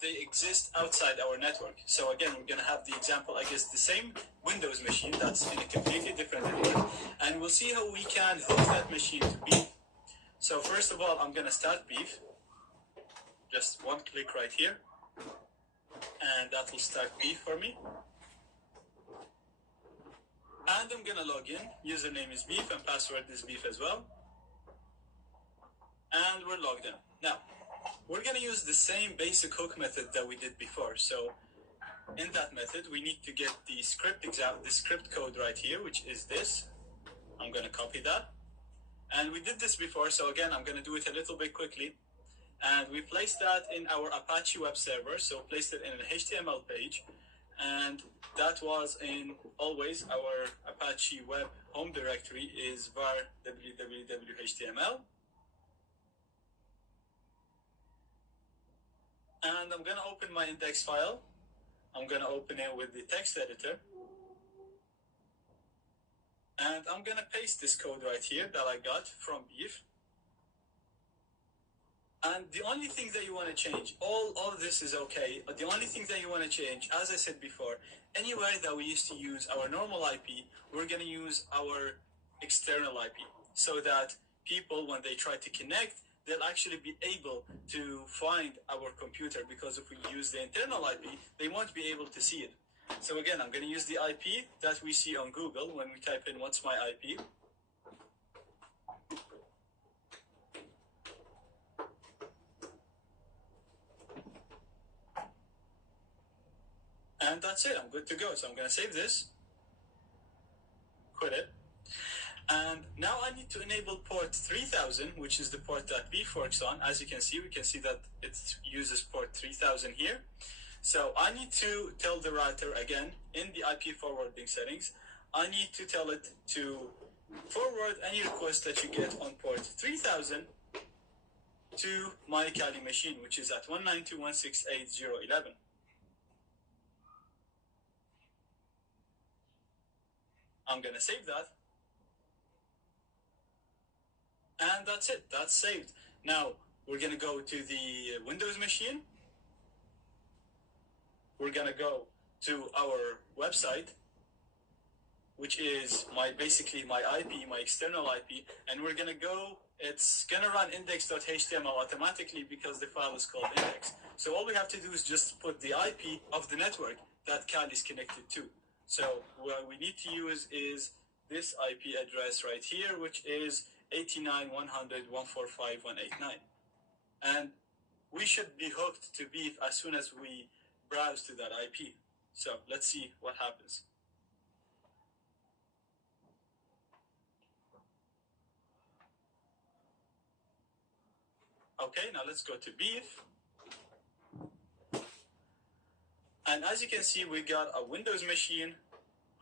they exist outside our network. So again, we're going to have the example against the same Windows machine that's in a completely different network, and we'll see how we can hook that machine to beef. So first of all, I'm going to start beef. Just one click right here, and that will start beef for me. And I'm going to log in. Username is beef and password is beef as well. And we're logged in. Now, we're going to use the same basic hook method that we did before. So in that method, we need to get the script code right here, which is this. I'm going to copy that. And we did this before, so again, I'm going to do it a little bit quickly. And we placed that in our Apache web server, so placed it in an HTML page. And that was in always our Apache web home directory is var www.html. And I'm going to open my index file. I'm going to open it with the text editor. And I'm going to paste this code right here that I got from beef. And the only thing that you want to change, all of this is okay, but the only thing that you want to change, as I said before, anywhere that we used to use our normal IP, we're going to use our external IP, so that people, when they try to connect, they'll actually be able to find our computer, because if we use the internal IP, they won't be able to see it. So again, I'm going to use the IP that we see on Google when we type in what's my IP. And that's it, I'm good to go. So I'm going to save this, quit it. And now I need to enable port 3000, which is the port that beef works on. As you can see, we can see that it uses port 3000 here. So I need to tell the router again in the IP forwarding settings, I need to tell it to forward any request that you get on port 3000 to my Kali machine, which is at 192.168.0.11. I'm going to save that. And that's it, that's saved. Now we're going to go to the Windows machine. We're going to go to our website, which is basically my IP, my external IP, and we're going to go, it's going to run index.html automatically because the file is called index. So all we have to do is just put the IP of the network that Kali is connected to. So what we need to use is this IP address right here, which is 89.100.145.189. And we should be hooked to beef as soon as we browse to that IP. So let's see what happens. Okay, now let's go to beef. And as you can see, we got a Windows machine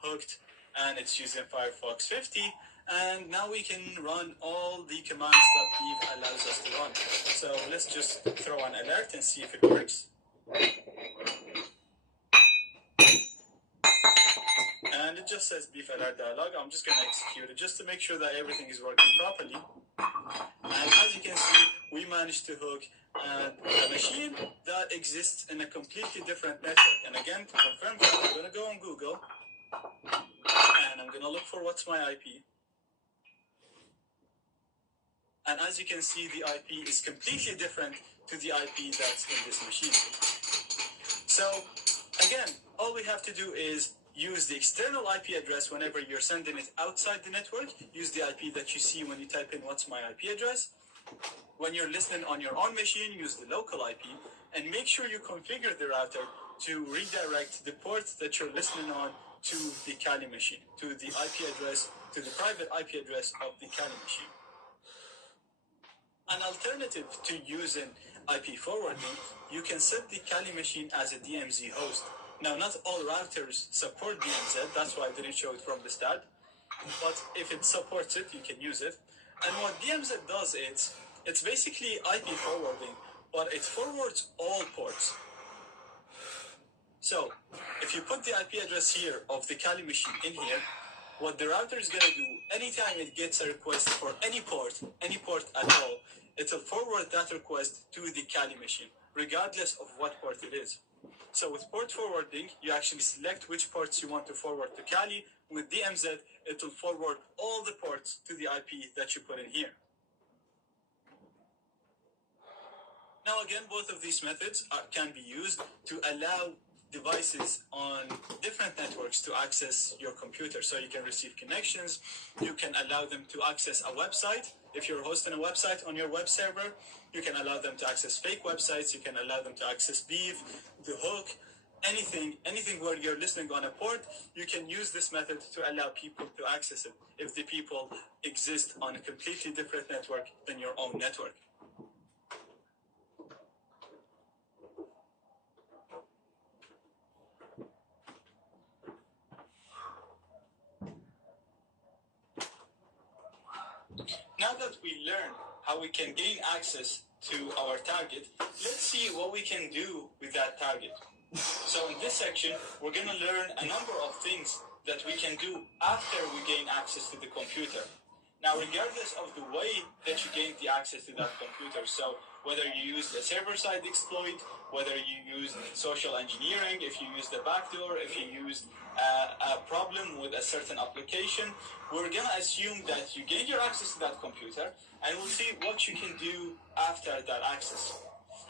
hooked, and it's using Firefox 50. And now we can run all the commands that beef allows us to run. So let's just throw an alert and see if it works. And it just says beef alert dialog. I'm just going to execute it just to make sure that everything is working properly. And as you can see, we managed to hook a machine that exists in a completely different network. And again, to confirm that, I'm going to go on Google and I'm going to look for what's my IP. And as you can see, the IP is completely different to the IP that's in this machine. So again, all we have to do is use the external IP address whenever you're sending it outside the network. Use the IP that you see when you type in what's my IP address. When you're listening on your own machine, use the local IP, and make sure you configure the router to redirect the port that you're listening on to the Kali machine, to the IP address, to the private IP address of the Kali machine. An alternative to using IP forwarding, you can set the Kali machine as a DMZ host. Now, not all routers support DMZ, that's why I didn't show it from the start. But if it supports it, you can use it. And what DMZ does is, it's basically IP forwarding, but it forwards all ports. So, if you put the IP address here of the Kali machine in here, what the router is going to do, anytime it gets a request for any port at all, it will forward that request to the Kali machine, regardless of what port it is. So with port forwarding, you actually select which ports you want to forward to Kali. With DMZ, it will forward all the ports to the IP that you put in here. Now again, both of these methods can be used to allow devices on different networks to access your computer. So you can receive connections, you can allow them to access a website. If you're hosting a website on your web server, you can allow them to access fake websites, you can allow them to access Beef, the hook, anything where you're listening on a port, you can use this method to allow people to access it if the people exist on a completely different network than your own network. Now that we learned how we can gain access to our target, let's see what we can do with that target. So in this section, we're going to learn a number of things that we can do after we gain access to the computer. Now, regardless of the way that you gain the access to that computer, so whether you use the server-side exploit, whether you use social engineering, if you use the backdoor, if you use a problem with a certain application, we're going to assume that you gained your access to that computer, and we'll see what you can do after that access.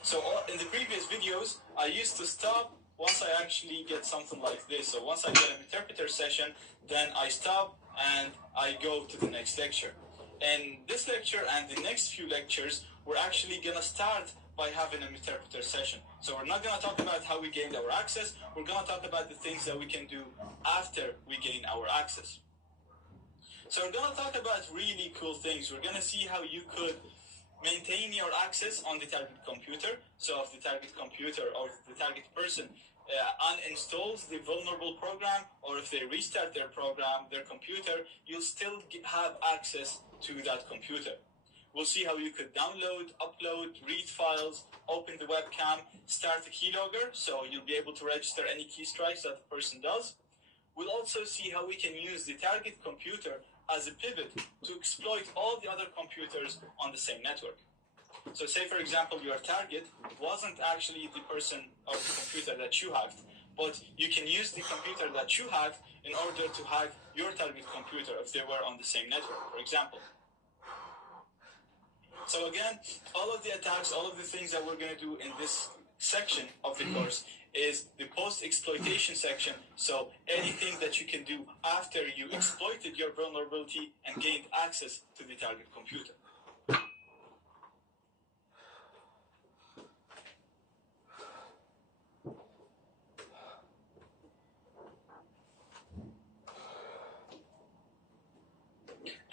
So in the previous videos, I used to stop once I actually get something like this. So once I get an interpreter session, then I stop and I go to the next lecture. In this lecture and the next few lectures, we're actually going to start by having an interpreter session. So we're not going to talk about how we gained our access. We're going to talk about the things that we can do after we gain our access. So we're going to talk about really cool things. We're going to see how you could maintain your access on the target computer. So if the target computer or the target person uninstalls the vulnerable program, or if they restart their program, their computer, you'll still have access to that computer. We'll see how you could download, upload, read files, open the webcam, start a keylogger, so you'll be able to register any key strikes that the person does. We'll also see how we can use the target computer as a pivot to exploit all the other computers on the same network. So say, for example, your target wasn't actually the person or the computer that you hacked, but you can use the computer that you hacked in order to hack your target computer if they were on the same network, for example. So again, all of the attacks, all of the things that we're going to do in this section of the course is the post-exploitation section. So anything that you can do after you exploited your vulnerability and gained access to the target computer.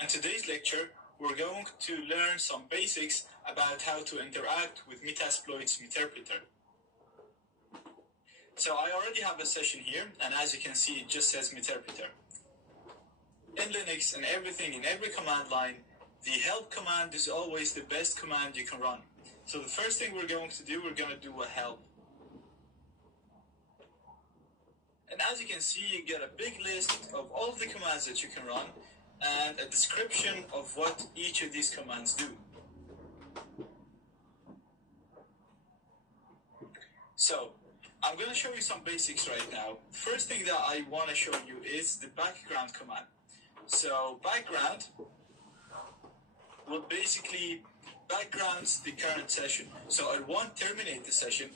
In today's lecture, we're going to learn some basics about how to interact with Metasploit's interpreter. So I already have a session here, and as you can see, it just says interpreter. In Linux and everything, in every command line, the help command is always the best command you can run. So the first thing we're going to do a help. And as you can see, you get a big list of all of the commands that you can run, and a description of what each of these commands do. So, I'm going to show you some basics right now. First thing that I want to show you is the background command. So, background will basically backgrounds the current session. So, I won't terminate the session.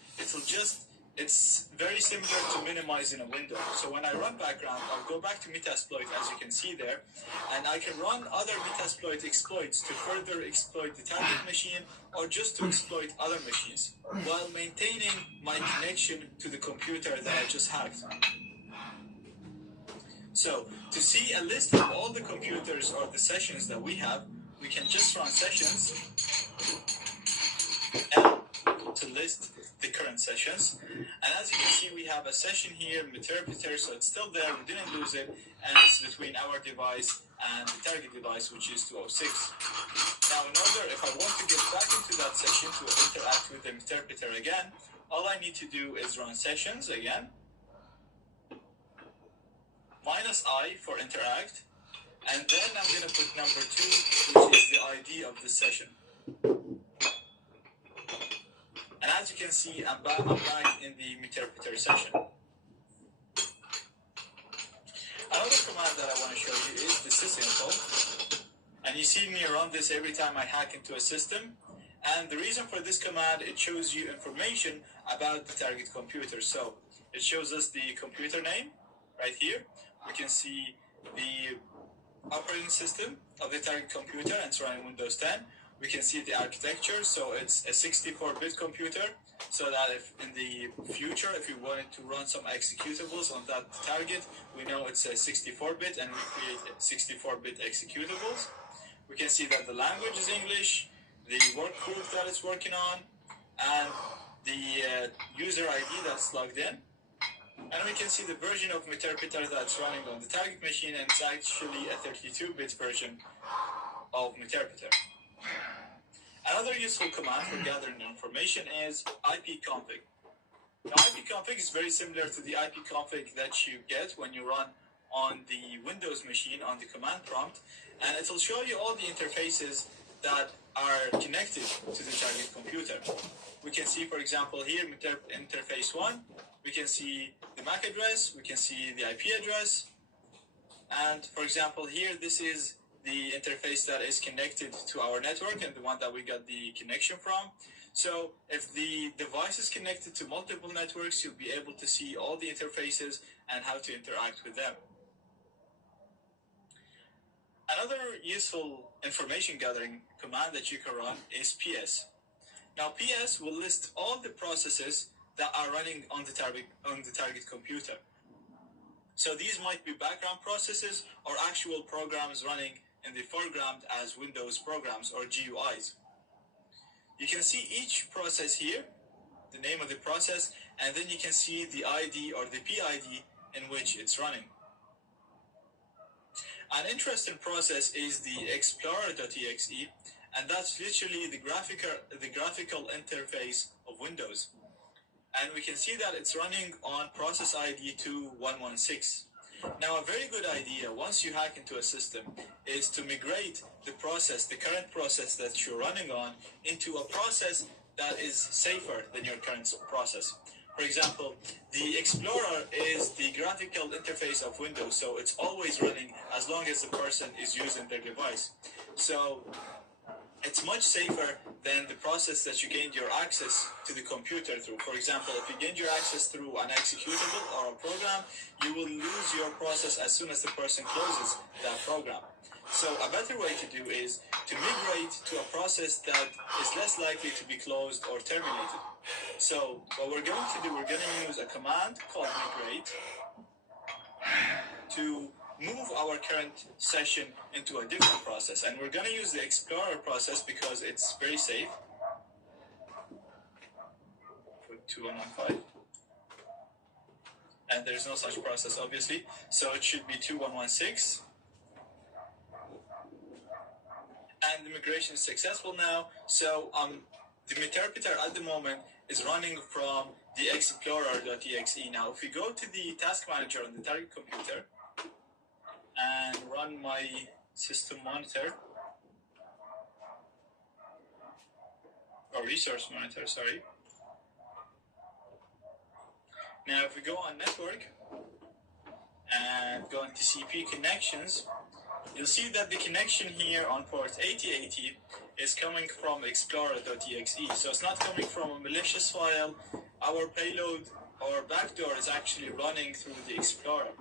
It's very similar to minimizing a window. So when I run background, I'll go back to Metasploit, as you can see there, and I can run other Metasploit exploits to further exploit the target machine or just to exploit other machines while maintaining my connection to the computer that I just hacked. So to see a list of all the computers or the sessions that we have, we can just run sessions and to list the current sessions. And as you can see, we have a session here, interpreter, so it's still there, we didn't lose it, and it's between our device and the target device, which is 206. Now, in order, if I want to get back into that session to interact with the interpreter again, all I need to do is run sessions again, -I for interact, and then I'm going to put number 2, which is the ID of the session. And as as you can see, I'm back in the interpreter session. Another command that I want to show you is the sysinfo. And you see me run this every time I hack into a system. And the reason for this command, it shows you information about the target computer. So it shows us the computer name right here. We can see the operating system of the target computer, and it's running Windows 10. We can see the architecture, so it's a 64-bit computer, so that if in the future, if we wanted to run some executables on that target, we know it's a 64-bit, and we create 64-bit executables. We can see that the language is English, the work group that it's working on, and the user ID that's logged in. And we can see the version of Meterpreter that's running on the target machine, and it's actually a 32-bit version of Meterpreter. Another useful command for gathering information is ipconfig. Now, ipconfig is very similar to the ipconfig that you get when you run on the Windows machine on the command prompt, and it will show you all the interfaces that are connected to the target computer. We can see, for example, here, interface 1, we can see the MAC address, we can see the IP address, and for example, here, this is the interface that is connected to our network and the one that we got the connection from. So if the device is connected to multiple networks, you'll be able to see all the interfaces and how to interact with them. Another useful information gathering command that you can run is PS. Now, PS will list all the processes that are running on the target computer. So these might be background processes or actual programs running in the foreground as Windows programs or GUIs. You can see each process here, the name of the process, and then you can see the ID or the PID in which it's running. An interesting process is the explorer.exe, and that's literally the graphical interface of Windows. And we can see that it's running on process ID 2116. Now, a very good idea, once you hack into a system, is to migrate the process, the current process that you're running on, into a process that is safer than your current process. For example, the Explorer is the graphical interface of Windows, so it's always running as long as the person is using their device. So it's much safer than the process that you gained your access to the computer through. For example, if you gained your access through an executable or a program, you will lose your process as soon as the person closes that program. So a better way to do is to migrate to a process that is less likely to be closed or terminated. So what we're going to do, we're going to use a command called migrate to move our current session into a different process. And we're going to use the Explorer process because it's very safe. Put 2115. And there's no such process, obviously. So it should be 2116. And the migration is successful now. So the Meterpreter at the moment is running from the explorer.exe. Now, if we go to the task manager on the target computer, and run my system monitor, or resource monitor, sorry. Now if we go on network and go into CP connections, you'll see that the connection here on port 8080 is coming from explorer.exe. So it's not coming from a malicious file. Our payload or backdoor is actually running through the Explorer.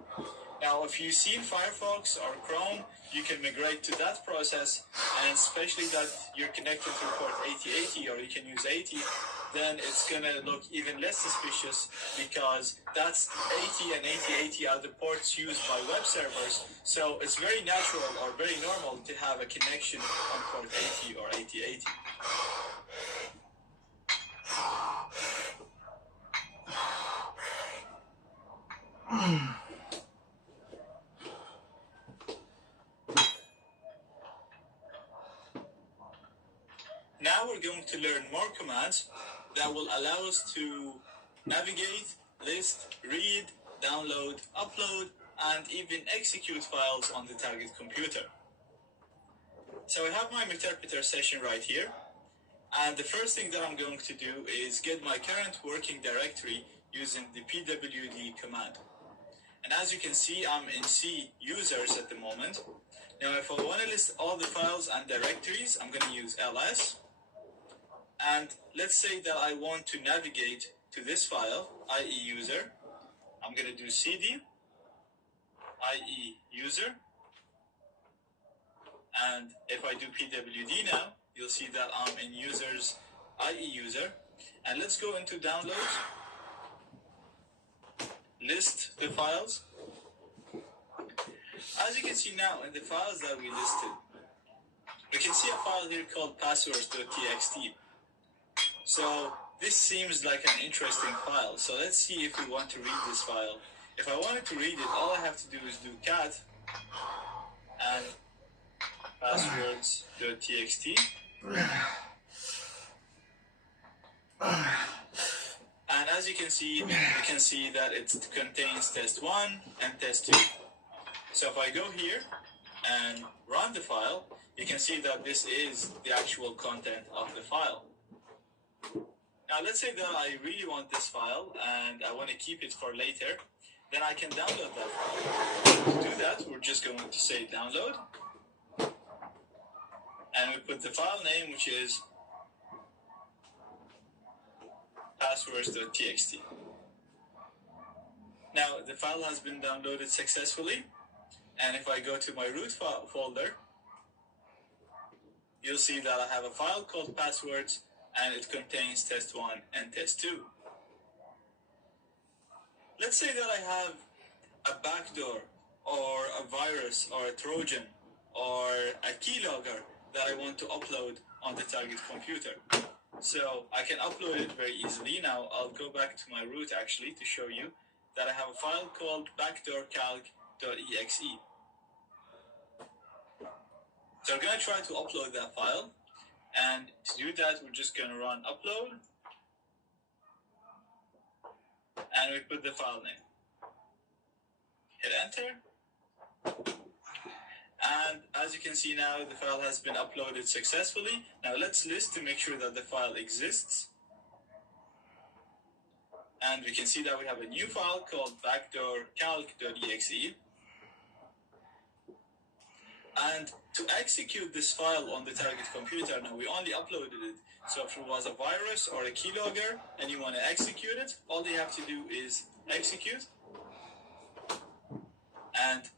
Now, if you see Firefox or Chrome, you can migrate to that process, and especially that you're connected to port 8080 or you can use 80, then it's going to look even less suspicious because that's 80 and 8080 are the ports used by web servers. So it's very natural or very normal to have a connection on port 80 or 8080. Now we're going to learn more commands that will allow us to navigate, list, read, download, upload, and even execute files on the target computer. So I have my Meterpreter session right here, And the first thing that I'm going to do is get my current working directory using the pwd command. And as you can see, I'm in C users at the moment. Now if I want to list all the files and directories, I'm going to use ls. And let's say that I want to navigate to this file, ie user. I'm going to do cd ie user. And if I do pwd now, you'll see that I'm in users ie user. And let's go into downloads, list the files. As you can see now, in the files that we listed, we can see a file here called passwords.txt. So this seems like an interesting file. So let's see if we want to read this file. If I wanted to read it, all I have to do is do cat and passwords.txt. And as you can see that it contains test 1 and test 2. So if I go here and run the file, you can see that this is the actual content of the file. Now let's say that I really want this file and I want to keep it for later, then I can download that file. To do that, we're just going to say download, and we put the file name, which is passwords.txt. Now the file has been downloaded successfully, and if I go to my root folder, you'll see that I have a file called passwords, and it contains test 1 and test 2. Let's say that I have a backdoor or a virus or a Trojan or a keylogger that I want to upload on the target computer. So I can upload it very easily. Now I'll go back to my root actually to show you that I have a file called backdoorcalc.exe. So I'm going to try to upload that file, and to do that we're just going to run upload, and we put the file name. Hit enter. And as you can see now, the file has been uploaded successfully. Now let's list to make sure that the file exists. And we can see that we have a new file called backdoorcalc.exe. And to execute this file on the target computer, now we only uploaded it. So if it was a virus or a keylogger and you want to execute it, all you have to do is execute and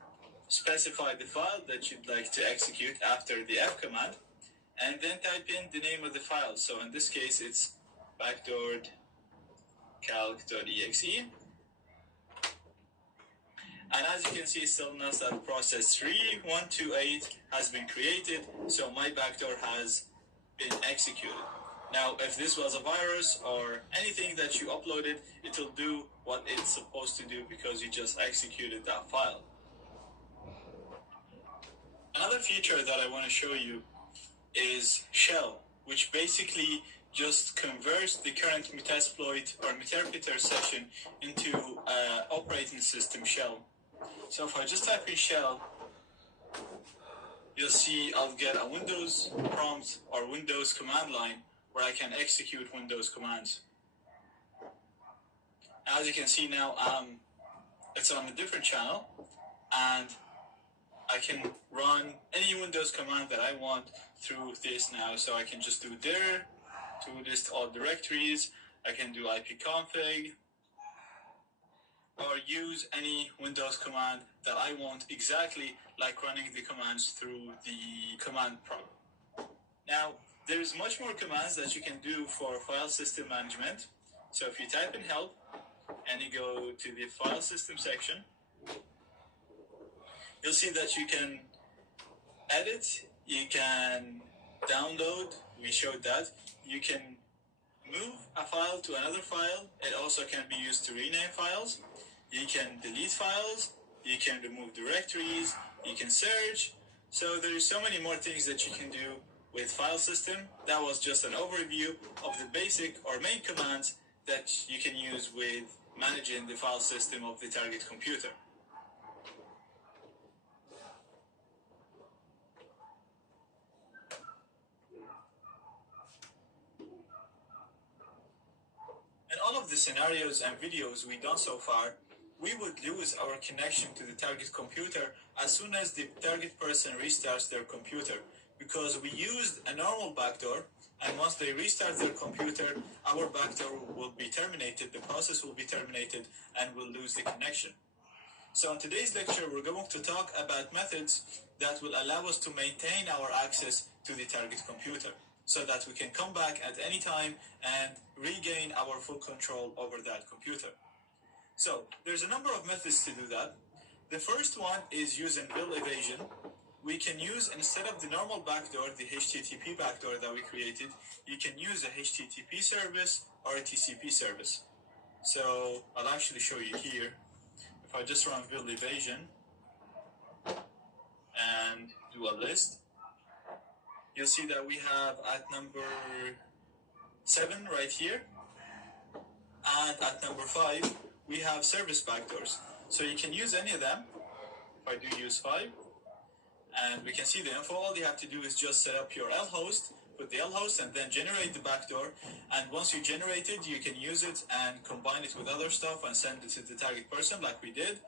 specify the file that you'd like to execute after the F command, and then type in the name of the file. So in this case, it's backdoorcalc.exe. And as you can see, it's telling us that process 3128 has been created, so my backdoor has been executed. Now, if this was a virus or anything that you uploaded, it will do what it's supposed to do because you just executed that file. Another feature that I want to show you is shell, which basically just converts the current Metasploit or Meterpreter session into operating system shell. So if I just type in shell, you'll see I'll get a Windows prompt or Windows command line where I can execute Windows commands. As you can see now, it's on a different channel, and I can run any Windows command that I want through this now. So I can just do dir to list all directories. I can do ipconfig, or use any Windows command that I want, exactly like running the commands through the command prompt. Now, there's much more commands that you can do for file system management. So if you type in help and you go to the file system section, you'll see that you can edit, you can download, we showed that, you can move a file to another file, it also can be used to rename files, you can delete files, you can remove directories, you can search. So there's so many more things that you can do with file system. That was just an overview of the basic or main commands that you can use with managing the file system of the target computer. the scenarios and videos we've done so far, we would lose our connection to the target computer as soon as the target person restarts their computer, because we used a normal backdoor, and once they restart their computer, our backdoor will be terminated, the process will be terminated, and we'll lose the connection. So in today's lecture, we're going to talk about methods that will allow us to maintain our access to the target computer, so that we can come back at any time and regain our full control over that computer. So there's a number of methods to do that. The first one is using bill evasion. We can use, instead of the normal backdoor, the HTTP backdoor that we created, you can use a HTTP service or a TCP service. So I'll actually show you here. If I just run bill evasion and do a list, you'll see that we have at number 7 right here, and at number 5 we have service backdoors. So you can use any of them. If I do use 5, and we can see the info, all you have to do is just set up your L host, put the L host, and then generate the backdoor. And once you generate it, you can use it and combine it with other stuff and send it to the target person like we did.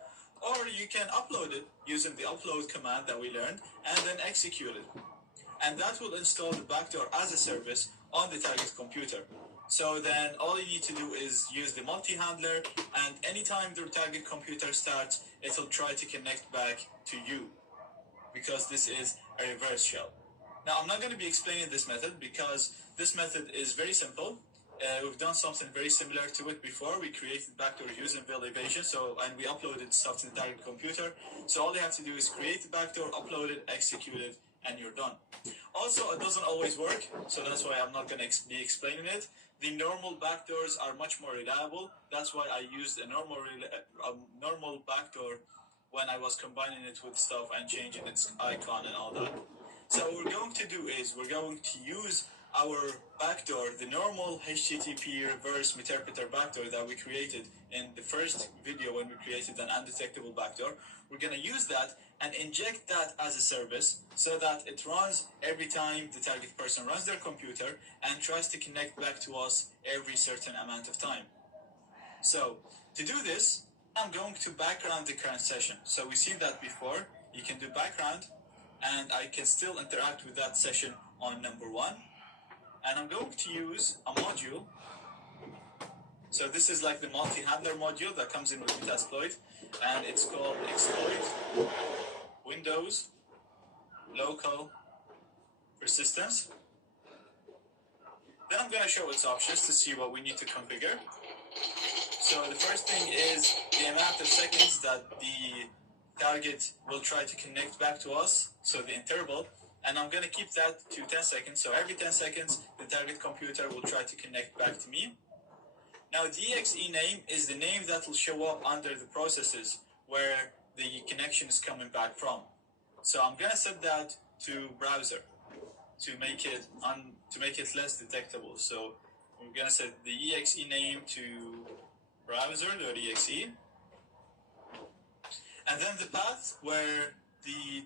Or you can upload it using the upload command that we learned, and then execute it. And that will install the backdoor as a service on the target computer. So then all you need to do is use the multi-handler, and anytime the target computer starts, it will try to connect back to you, because this is a reverse shell. Now, I'm not going to be explaining this method because this method is very simple. We've done something very similar to it before. We created backdoors using bill evasion, and we uploaded stuff to the target computer. So all you have to do is create the backdoor, upload it, execute it, and you're done. Also, it doesn't always work, so that's why I'm not going to be explaining it. The normal backdoors are much more reliable. That's why I used a normal backdoor when I was combining it with stuff and changing its icon and all that. So what we're going to do is we're going to use our backdoor, the normal HTTP reverse interpreter backdoor that we created in the first video when we created an undetectable backdoor. We're going to use that and inject that as a service so that it runs every time the target person runs their computer and tries to connect back to us every certain amount of time. So to do this, I'm going to background the current session. So we see that before. You can do background, and I can still interact with that session on number 1. And I'm going to use a module. So this is like the multi-handler module that comes in with Metasploit, and it's called exploit Windows local persistence. Then I'm going to show its options to see what we need to configure. So the first thing is the amount of seconds that the target will try to connect back to us, so the interval, and I'm going to keep that to 10 seconds. So every 10 seconds, the target computer will try to connect back to me. Now, the exe name is the name that will show up under the processes where the connection is coming back from. So I'm going to set that to browser to make it less detectable. So we're going to set the exe name to browser.exe, and then the path where the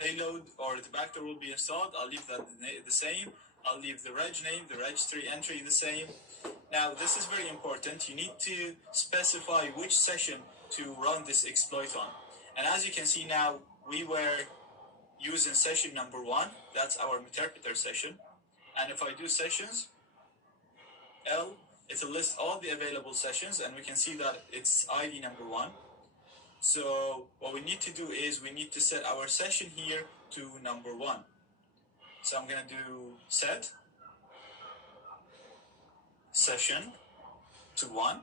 payload or the backdoor will be installed, I'll leave that the same. I'll leave the reg name, the registry entry the same. Now, this is very important. You need to specify which session to run this exploit on. And as you can see now, we were using session number 1. That's our interpreter session. And if I do sessions, L, it will list all the available sessions, and we can see that it's ID number 1. So what we need to do is we need to set our session here to number 1. So I'm going to do set session to 1.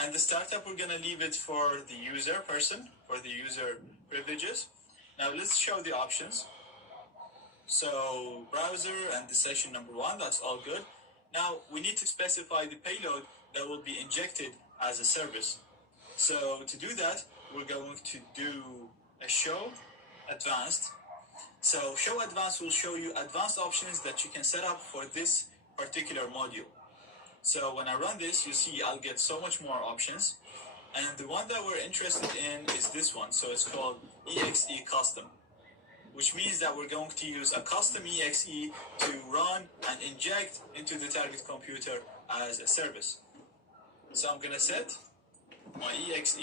And the startup, we're going to leave it for the user person, for the user privileges. Now let's show the options. So browser and the session number 1, that's all good. Now we need to specify the payload that will be injected as a service. So to do that, we're going to do a show advanced. So show advanced will show you advanced options that you can set up for this particular module. So when I run this, you see I'll get so much more options. And the one that we're interested in is this one. So it's called exe custom, which means that we're going to use a custom exe to run and inject into the target computer as a service. So I'm gonna set my exe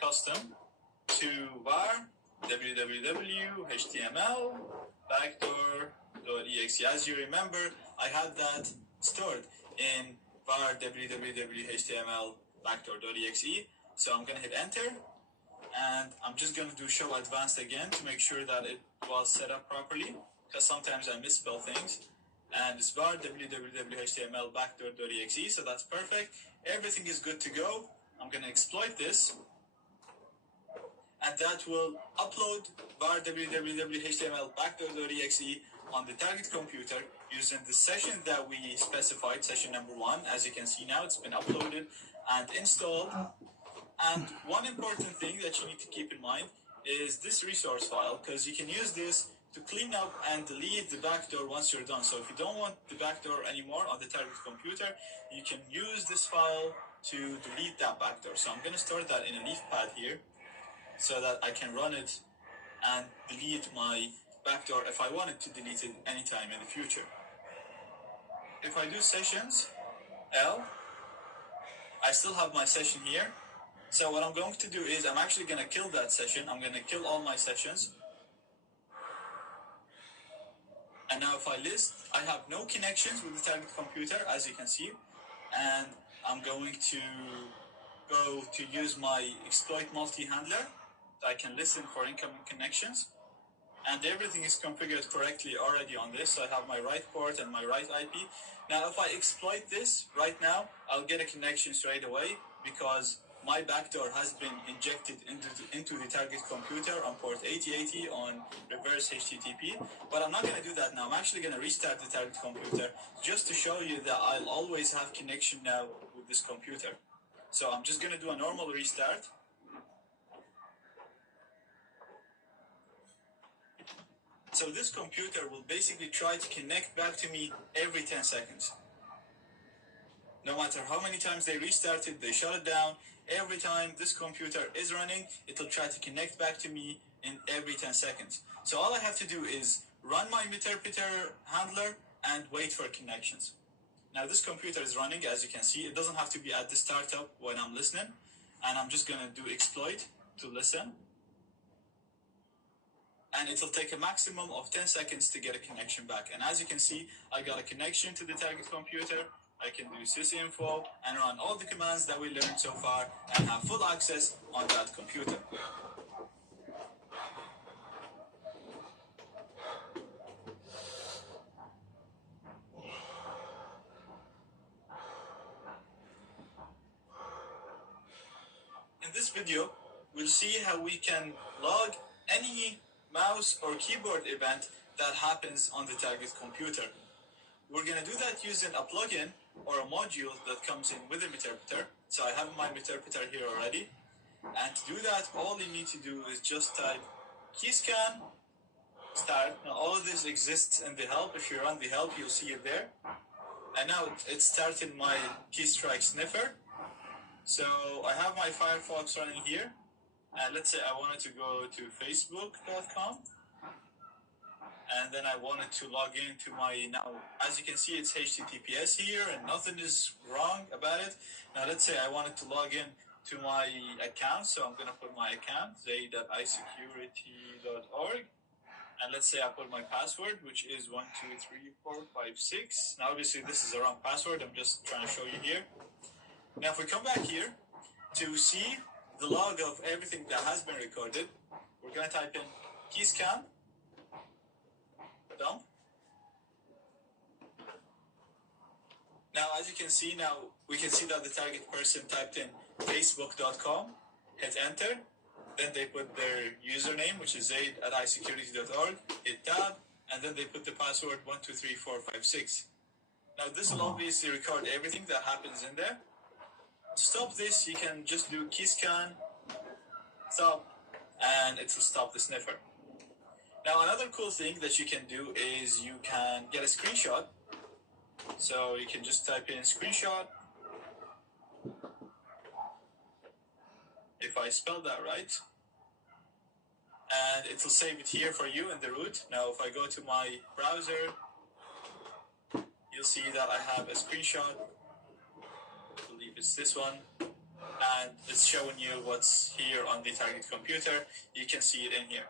custom to var www.html backdoor.exe. As you remember, I had that stored in var www.html backdoor.exe. So I'm gonna hit enter, and I'm just gonna do show advanced again to make sure that it was set up properly, because sometimes I misspell things. And it's var www.html backdoor.exe, so that's perfect. Everything is good to go. I'm gonna exploit this, and that will upload var www.html backdoor.exe on the target computer using the session that we specified, session number 1. As you can see now, it's been uploaded and installed. And one important thing that you need to keep in mind is this resource file, because you can use this to clean up and delete the backdoor once you're done. So if you don't want the backdoor anymore on the target computer, you can use this file to delete that backdoor. So I'm going to store that in a leaf pad here, so that I can run it and delete my backdoor if I wanted to delete it anytime in the future. If I do sessions, L, I still have my session here. So what I'm going to do is I'm actually going to kill that session. I'm going to kill all my sessions. And now if I list, I have no connections with the target computer, as you can see. And I'm going to go to use my exploit multi-handler. I can listen for incoming connections, and everything is configured correctly already on this. So I have my right port and my right IP. Now if I exploit this right now, I'll get a connection straight away, because my backdoor has been injected into the target computer on port 8080 on reverse HTTP. But I'm not going to do that now. I'm actually going to restart the target computer just to show you that I'll always have connection now with this computer. So I'm just going to do a normal restart. So this computer will basically try to connect back to me every 10 seconds. No matter how many times they restart it, they shut it down, every time this computer is running, it'll try to connect back to me in every 10 seconds. So all I have to do is run my interpreter handler and wait for connections. Now this computer is running, as you can see. It doesn't have to be at the startup when I'm listening. And I'm just going to do exploit to listen. And it'll take a maximum of 10 seconds to get a connection back. And as you can see, I got a connection to the target computer. I can do sysinfo and run all the commands that we learned so far and have full access on that computer. In this video, we'll see how we can log any mouse or keyboard event that happens on the target computer. We're going to do that using a plugin or a module that comes in with the interpreter. So I have my interpreter here already. And to do that, all you need to do is just type keyscan start. Now all of this exists in the help. If you run the help, you'll see it there. And now it's starting my keystrike sniffer. So I have my Firefox running here. And let's say I wanted to go to facebook.com. And then I wanted to log into my, now as you can see, it's HTTPS here and nothing is wrong about it. Now let's say I wanted to log in to my account. So I'm going to put my account, zaid.isecurity.org. And let's say I put my password, which is 123456. Now obviously this is a wrong password. I'm just trying to show you here. Now if we come back here to see the log of everything that has been recorded, we're going to type in keyscan dump. Now as you can see, now we can see that the target person typed in facebook.com, hit enter, then they put their username, which is zaid@isecurity.org, hit tab, and then they put the password 123456. Now this will obviously record everything that happens in there. To stop this, you can just do keyscan stop, and it will stop the sniffer. Now another cool thing that you can do is you can get a screenshot. So you can just type in screenshot. If I spell that right. And it will save it here for you in the root. Now if I go to my browser, you'll see that I have a screenshot it's this one, and it's showing you what's here on the target computer. You can see it in here.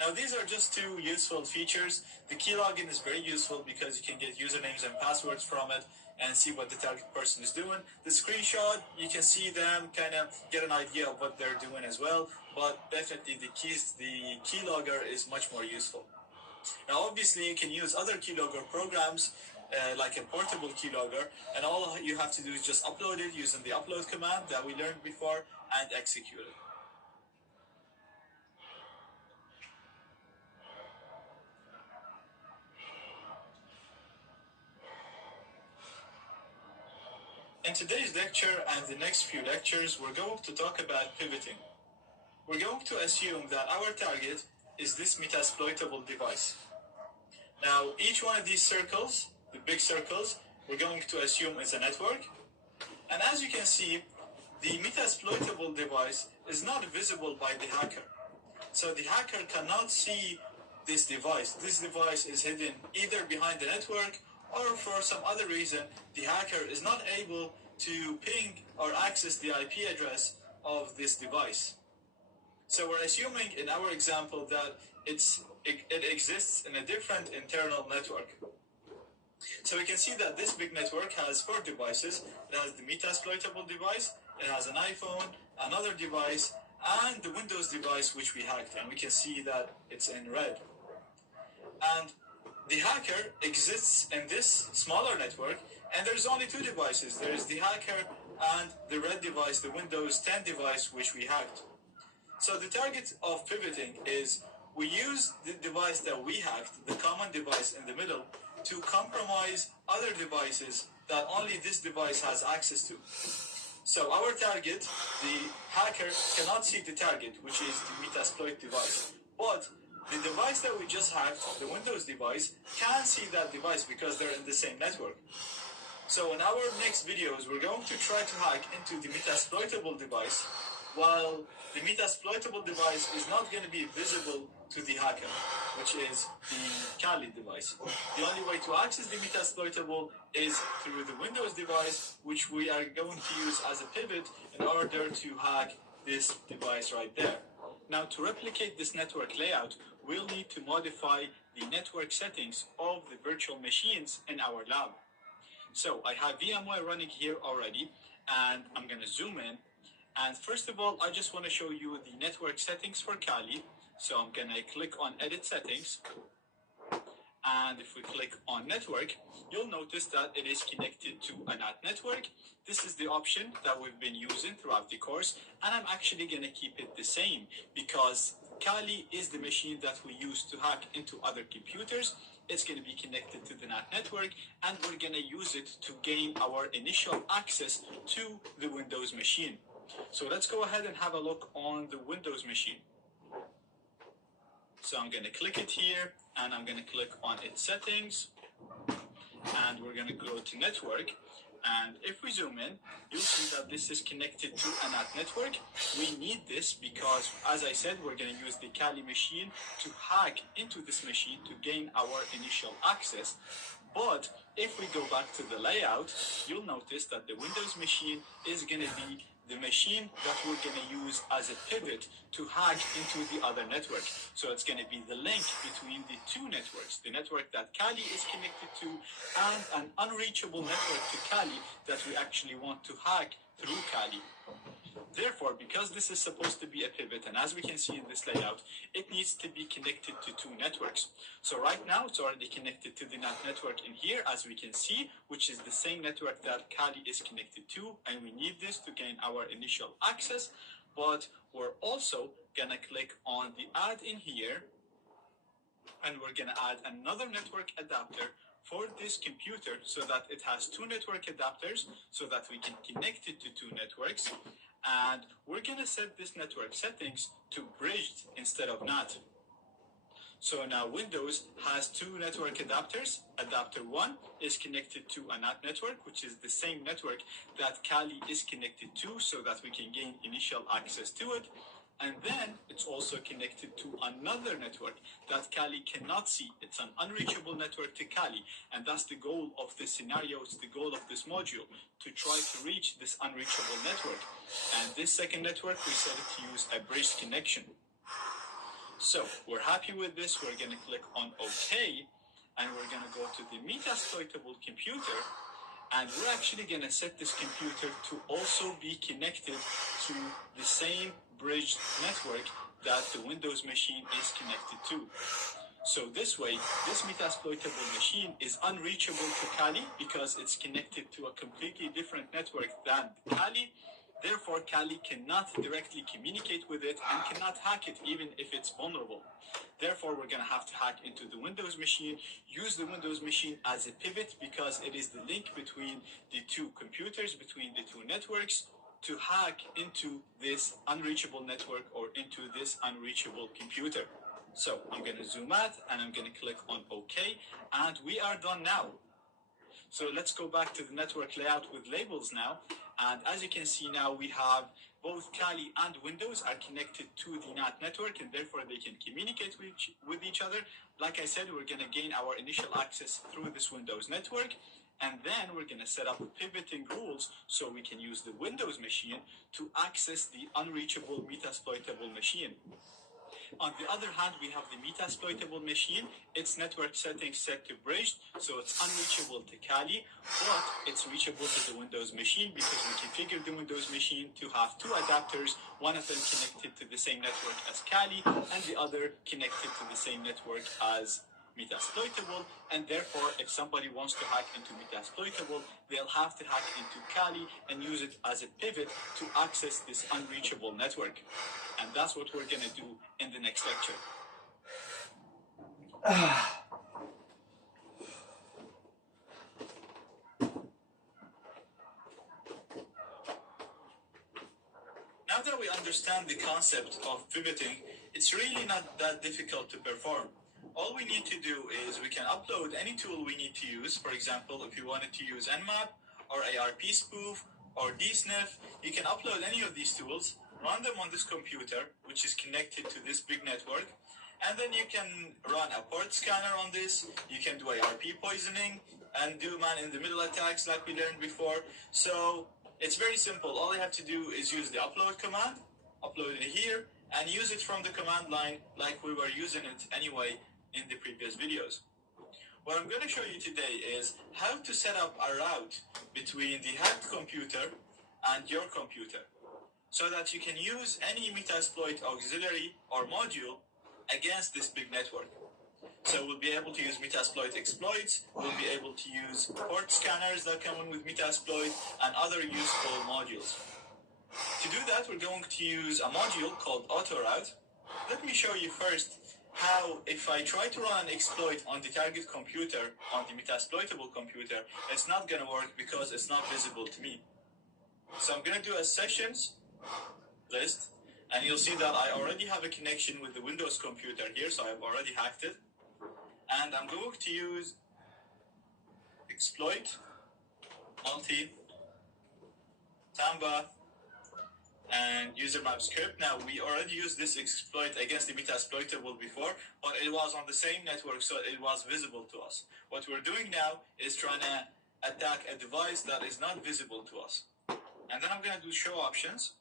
Now these are just two useful features. The key login is very useful because you can get usernames and passwords from it and see what the target person is doing. The screenshot, you can see them, kind of get an idea of what they're doing as well, but definitely the keylogger is much more useful. Now obviously you can use other keylogger programs like a portable keylogger, and all you have to do is just upload it using the upload command that we learned before and execute it. In today's lecture and the next few lectures, we're going to talk about pivoting. We're going to assume that our target is this metasploitable device. Now, each one of these circles, the big circles, we're going to assume is a network. And as you can see, the metasploitable device is not visible by the hacker. So the hacker cannot see this device. This device is hidden either behind the network, or for some other reason, the hacker is not able to ping or access the IP address of this device. So we're assuming in our example that it exists in a different internal network. So we can see that this big network has 4 devices. It has the metasploitable device, it has an iPhone, another device, and the Windows device which we hacked, and we can see that it's in red. And the hacker exists in this smaller network, and there's only 2 devices. There's the hacker and the red device, the Windows 10 device, which we hacked. So the target of pivoting is we use the device that we hacked, the common device in the middle, to compromise other devices that only this device has access to. So our target, the hacker, cannot see the target, which is the Metasploit device. But the device that we just hacked, the Windows device, can see that device because they're in the same network. So in our next videos, we're going to try to hack into the metasploitable device, while the metasploitable device is not going to be visible to the hacker, which is the Kali device. The only way to access the metasploitable is through the Windows device, which we are going to use as a pivot in order to hack this device right there. Now, to replicate this network layout, we'll need to modify the network settings of the virtual machines in our lab. So I have VMware running here already, and I'm going to zoom in. And first of all, I just want to show you the network settings for Kali. So I'm going to click on Edit Settings. And if we click on Network, you'll notice that it is connected to a NAT network. This is the option that we've been using throughout the course, and I'm actually going to keep it the same because Kali is the machine that we use to hack into other computers. It's going to be connected to the NAT network, and we're going to use it to gain our initial access to the Windows machine. So let's go ahead and have a look on the Windows machine. So I'm going to click it here, and I'm going to click on its settings, and we're going to go to network. And if we zoom in, you'll see that this is connected to a NAT network. We need this because, as I said, we're going to use the Kali machine to hack into this machine to gain our initial access. But if we go back to the layout, you'll notice that the Windows machine is going to be the machine that we're going to use as a pivot to hack into the other network. So it's going to be the link between the 2 networks, the network that Kali is connected to and an unreachable network to Kali that we actually want to hack through Kali. Therefore, because this is supposed to be a pivot, and as we can see in this layout, it needs to be connected to 2 networks. So right now, it's already connected to the NAT network in here, as we can see, which is the same network that Kali is connected to, and we need this to gain our initial access. But we're also going to click on the add in here, and we're going to add another network adapter for this computer so that it has 2 network adapters so that we can connect it to 2 networks. And we're going to set this network settings to bridged instead of NAT. So now Windows has 2 network adapters. Adapter 1 is connected to a NAT network, which is the same network that Kali is connected to so that we can gain initial access to it. And then it's also connected to another network that Kali cannot see. It's an unreachable network to Kali. And that's the goal of this scenario. It's the goal of this module, to try to reach this unreachable network. And this second network, we set it to use a bridged connection. So we're happy with this. We're going to click on OK. And we're going to go to the metasploitable computer. And we're actually going to set this computer to also be connected to the same bridged network that the Windows machine is connected to. So this way, this metasploitable machine is unreachable to Kali because it's connected to a completely different network than Kali. Therefore, Kali cannot directly communicate with it and cannot hack it even if it's vulnerable. Therefore, we're going to have to hack into the Windows machine, use the Windows machine as a pivot because it is the link between the two computers, between the two networks, to hack into this unreachable network or into this unreachable computer. So I'm going to zoom out and I'm going to click on OK, and we are done now. So let's go back to the network layout with labels now. And as you can see now, we have both Kali and Windows are connected to the NAT network, and therefore they can communicate with each other. Like I said, we're going to gain our initial access through this Windows network, and then we're going to set up pivoting rules so we can use the Windows machine to access the unreachable metasploitable machine. On the other hand, we have the metasploitable machine. Its network settings set to bridged, so it's unreachable to Kali, but it's reachable to the Windows machine because we configured the Windows machine to have two adapters, one of them connected to the same network as Kali, and the other connected to the same network as metasploitable. And therefore, if somebody wants to hack into metasploitable, they'll have to hack into Kali and use it as a pivot to access this unreachable network. And that's what we're going to do in the next lecture. Now that we understand the concept of pivoting, it's really not that difficult to perform. All we need to do is we can upload any tool we need to use. For example, if you wanted to use Nmap or ARP spoof or dsniff, you can upload any of these tools, run them on this computer, which is connected to this big network, and then you can run a port scanner on this. You can do ARP poisoning and do man-in-the-middle attacks like we learned before. So it's very simple. All you have to do is use the upload command, upload it here, and use it from the command line like we were using it anyway in the previous videos. What I'm going to show you today is how to set up a route between the hacked computer and your computer, so that you can use any Metasploit auxiliary or module against this big network. So we'll be able to use Metasploit exploits, we'll be able to use port scanners that come in with Metasploit, and other useful modules. To do that, we're going to use a module called AutoRoute. Let me show you first how, if I try to run an exploit on the target computer, on the Metasploitable computer, it's not going to work because it's not visible to me. So I'm going to do a sessions list, and you'll see that I already have a connection with the Windows computer here, so I've already hacked it. And I'm going to use exploit, multi, Tamba, and user map script. Now, we already used this exploit against the Metasploitable before, but it was on the same network, so it was visible to us. What we're doing now is trying to attack a device that is not visible to us. And then I'm going to do show options.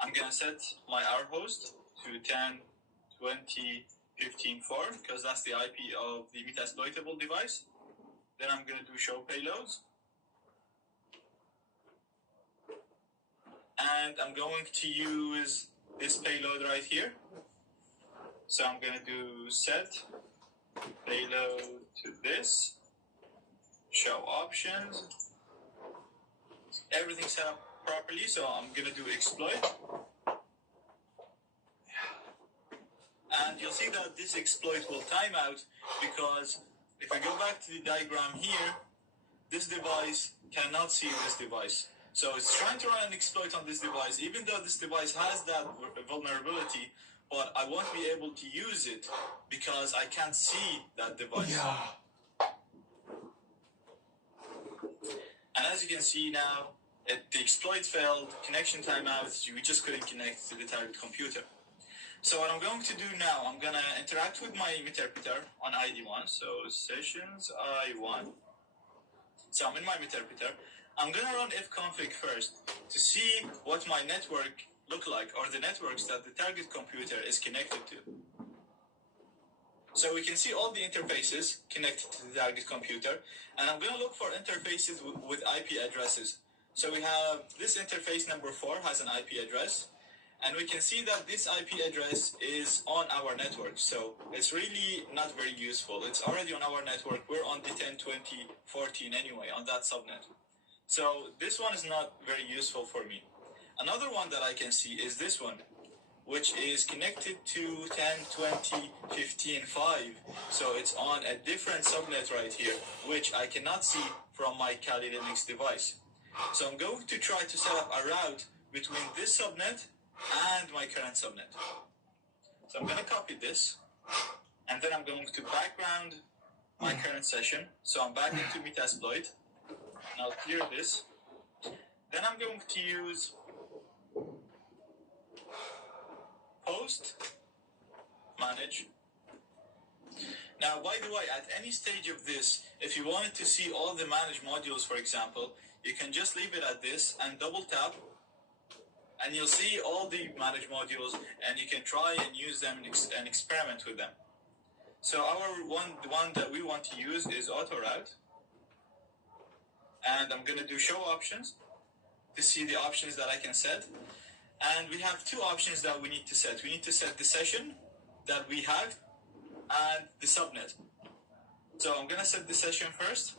I'm going to set my R host to 10.20.15.4 because that's the IP of the Metasploitable device. Then I'm going to do show payloads. And I'm going to use this payload right here. So I'm going to do set payload to this, show options. Everything's set up properly, so I'm going to do exploit. And you'll see that this exploit will time out because if I go back to the diagram here, this device cannot see this device. So it's trying to run an exploit on this device, even though this device has that vulnerability, but I won't be able to use it because I can't see that device. Yeah. And as you can see now, the exploit failed, connection timeouts, we just couldn't connect to the target computer. So what I'm going to do now, I'm going to interact with my interpreter on ID1, so sessions I1. So I'm in my interpreter. I'm going to run ifconfig first to see what my network look like, or the networks that the target computer is connected to. So we can see all the interfaces connected to the target computer, and I'm going to look for interfaces with IP addresses. So we have this interface number 4 has an IP address, and we can see that this IP address is on our network. So it's really not very useful. It's already on our network. We're on the 10.20.14 anyway, on that subnet. So this one is not very useful for me. Another one that I can see is this one, which is connected to 10.20.15.5. So it's on a different subnet right here, which I cannot see from my Kali Linux device. So I'm going to try to set up a route between this subnet and my current subnet. So I'm going to copy this, and then I'm going to background my current session. So I'm back into Metasploit, and I'll clear this. Then I'm going to use post manage. Now, by the way, at any stage of this, if you wanted to see all the manage modules, for example, you can just leave it at this and double tap, and you'll see all the manage modules, and you can try and use them and experiment with them. So the one that we want to use is auto route, and I'm going to do show options to see the options that I can set. And we have two options that we need to set. We need to set the session that we have and the subnet. So I'm going to set the session first,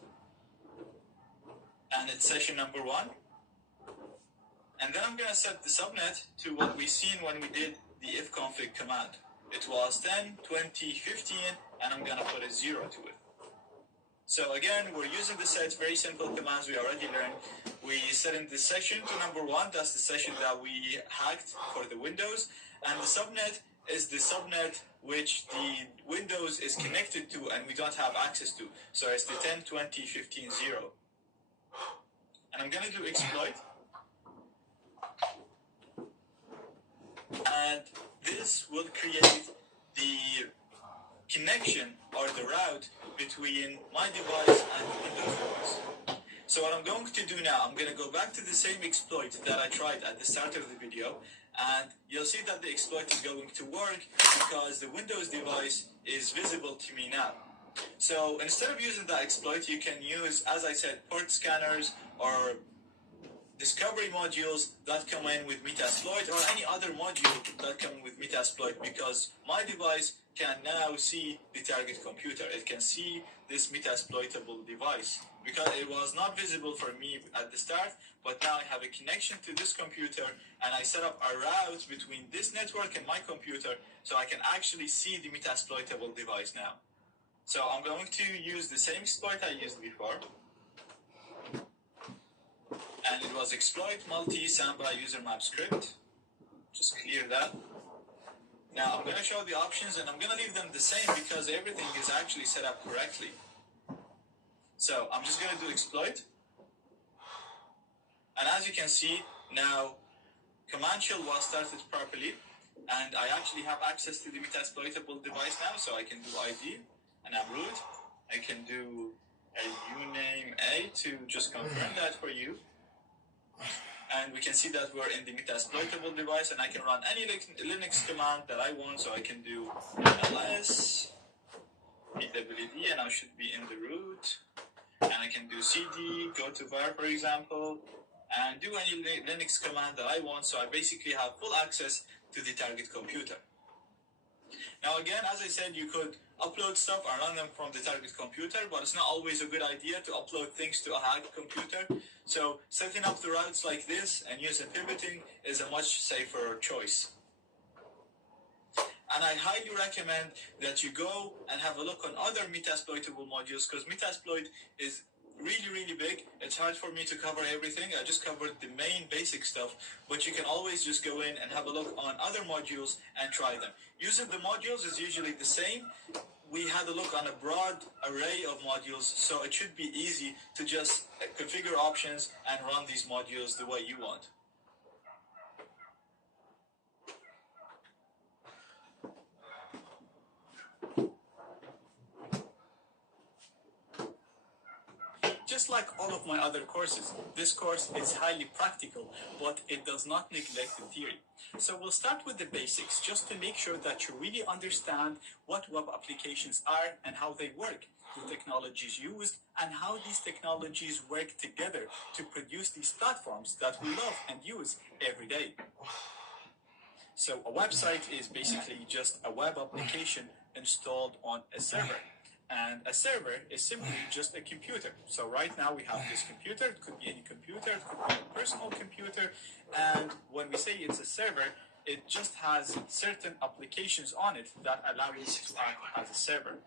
and it's session number 1. And then I'm going to set the subnet to what we seen when we did the ifconfig command. It was 10.20.15, and I'm going to put a 0 to it. So again, we're using the sets, very simple commands we already learned. We set in the session to number 1, that's the session that we hacked for the Windows, and the subnet is the subnet which the Windows is connected to and we don't have access to. So it's the 10.20.15.0. And I'm going to do exploit. And this will create the connection or the route between my device and the Windows device. So what I'm going to do now, I'm going to go back to the same exploit that I tried at the start of the video, and you'll see that the exploit is going to work because the Windows device is visible to me now. So instead of using that exploit, you can use, as I said, port scanners or discovery modules that come in with Metasploit, or any other module that come with Metasploit, because my device can now see the target computer. It can see this Metasploitable device, because it was not visible for me at the start, but now I have a connection to this computer, and I set up a route between this network and my computer, so I can actually see the Metasploitable device now. So I'm going to use the same exploit I used before. And it was exploit multi-samba user map script. Just clear that. Now I'm going to show the options, and I'm going to leave them the same because everything is actually set up correctly. So I'm just going to do exploit. And as you can see, now command shell was started properly, and I actually have access to the Metasploitable device now, so I can do ID, and I'm root. I can do a uname A to just confirm that for you. And we can see that we're in the Metasploitable device, and I can run any Linux command that I want, so I can do ls pwd, and I should be in the root, and I can do cd, go to var, for example, and do any Linux command that I want, so I basically have full access to the target computer. Now again, as I said, you could upload stuff and run them from the target computer, but it's not always a good idea to upload things to a hacked computer. So setting up the routes like this and using pivoting is a much safer choice. And I highly recommend that you go and have a look on other Metasploitable modules, because Metasploit is really big. It's hard for me to cover everything. I just covered the main basic stuff, but you can always just go in and have a look on other modules and try them. Using the modules is usually the same. we had a look on a broad array of modules, so it should be easy to just configure options and run these modules the way you want. Just like all of my other courses, this course is highly practical, but it does not neglect the theory. So we'll start with the basics, just to make sure that you really understand what web applications are and how they work, the technologies used, and how these technologies work together to produce these platforms that we love and use every day. So a website is basically just a web application installed on a server. And a server is simply just a computer. So right now we have this computer. It could be any computer. It could be a personal computer. And when we say it's a server, it just has certain applications on it that allow you to act as a server.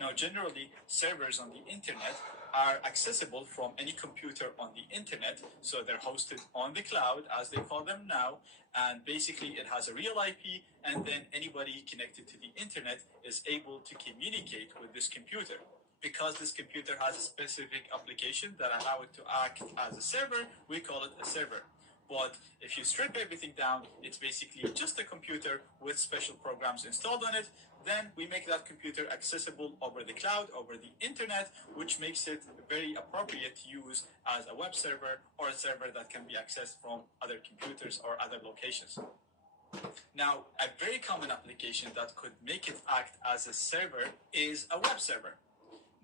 Now, generally, servers on the internet are accessible from any computer on the internet. So they're hosted on the cloud, as they call them now. And basically, it has a real IP, and then anybody connected to the internet is able to communicate with this computer. Because this computer has a specific application that allow it to act as a server, we call it a server. But if you strip everything down, it's basically just a computer with special programs installed on it. Then we make that computer accessible over the cloud, over the internet, which makes it very appropriate to use as a web server or a server that can be accessed from other computers or other locations. Now, a very common application that could make it act as a server is a web server.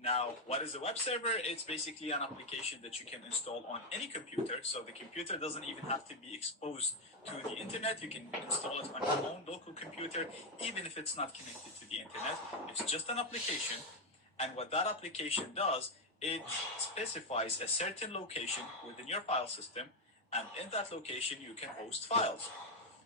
Now, what is a web server? It's basically an application that you can install on any computer. So the computer doesn't even have to be exposed to the internet. You can install it on your own local computer, even if it's not connected to the internet. It's just an application. And what that application does, it specifies a certain location within your file system. And in that location, you can host files.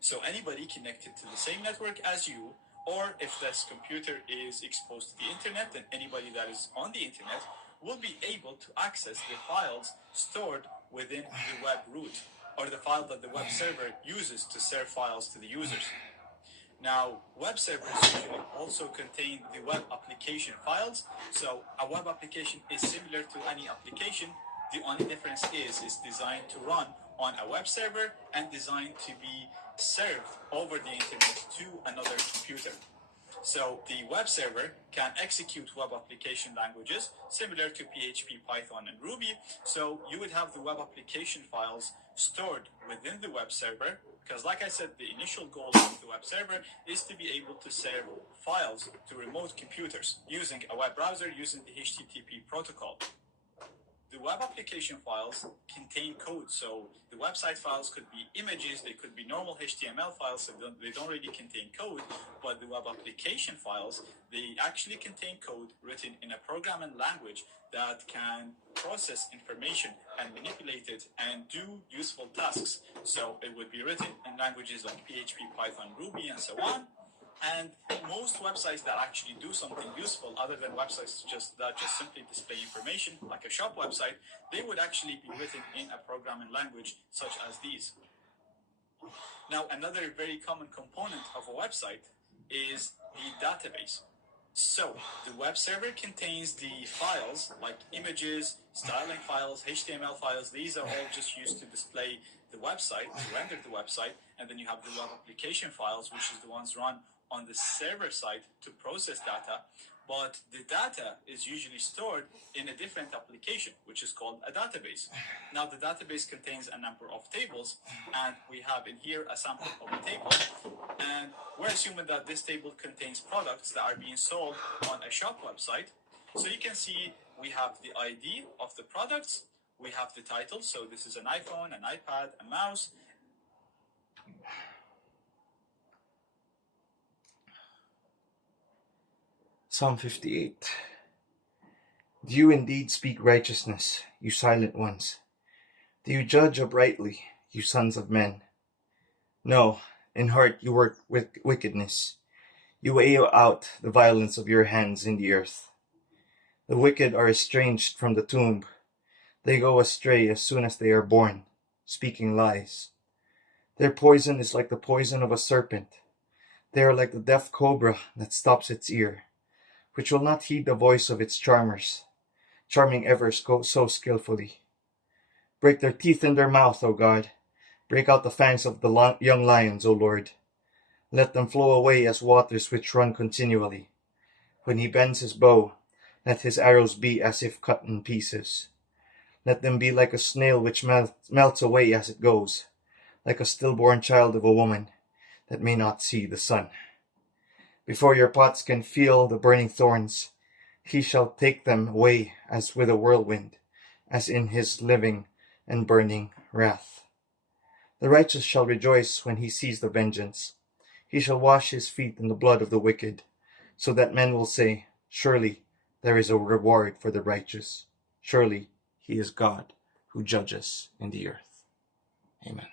So anybody connected to the same network as you, or if this computer is exposed to the internet, then anybody that is on the internet will be able to access the files stored within the web root, or the file that the web server uses to serve files to the users. Now, web servers usually also contain the web application files. So a web application is similar to any application. The only difference is it's designed to run on a web server and designed to be served over the internet to another computer. So the web server can execute web application languages similar to PHP, Python, and Ruby. So you would have the web application files stored within the web server, because like I said, the initial goal of the web server is to be able to serve files to remote computers using a web browser, using the HTTP protocol. The web application files contain code, so the website files could be images, they could be normal HTML files, so they don't really contain code, but the web application files, they actually contain code written in a programming language that can process information and manipulate it and do useful tasks. So it would be written in languages like PHP, Python, Ruby, and so on. And most websites that actually do something useful, other than websites that just simply display information, like a shop website, they would actually be written in a programming language such as these. Now, another very common component of a website is the database. So the web server contains the files like images, styling files, HTML files. These are all just used to display the website, to render the website. And then you have the web application files, which is the ones run on the server side to process data, but the data is usually stored in a different application, which is called a database. Now, the database contains a number of tables, and we have in here a sample of a table, and we're assuming that this table contains products that are being sold on a shop website. So you can see we have the ID of the products, we have the title, so this is an iPhone, an iPad, a mouse. Psalm 58. Do you indeed speak righteousness, you silent ones? Do you judge uprightly, you sons of men? No, in heart you work with wickedness. You weigh out the violence of your hands in the earth. The wicked are estranged from the tomb. They go astray as soon as they are born, speaking lies. Their poison is like the poison of a serpent. They are like the deaf cobra that stops its ear. which will not heed the voice of its charmers, charming ever so skillfully. Break their teeth in their mouth, O God. Break out the fangs of the young lions, O Lord. Let them flow away as waters which run continually. When he bends his bow, let his arrows be as if cut in pieces. Let them be like a snail which melts away as it goes, like a stillborn child of a woman that may not see the sun. Before your pots can feel the burning thorns, he shall take them away as with a whirlwind, as in his living and burning wrath. The righteous shall rejoice when he sees the vengeance. He shall wash his feet in the blood of the wicked, so that men will say, surely there is a reward for the righteous. Surely he is God who judges in the earth. Amen.